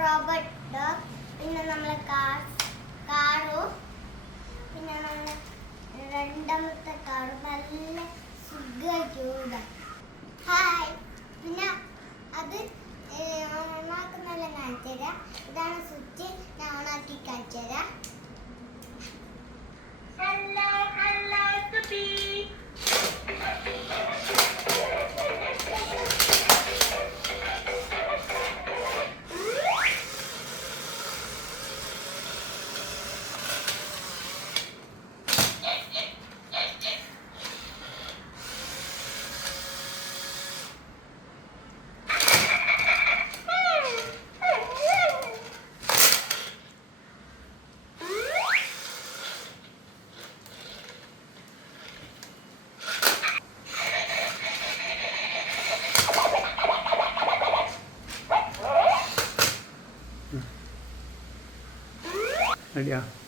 Robot dog, പിന്നെ നമ്മളെ കാറും, പിന്നെ നമ്മളെ രണ്ടാമത്തെ കാറ് നല്ല സുഖമായിട്ട്. ഹായ്. പിന്നെ അത് ഓണാക്കുന്നെല്ലാം കാണിച്ചു തരാം. ഇതാണ് സ്വിച്ച്, ഞാൻ ഓണാക്കി കാണിച്ചു തരാം. Ready?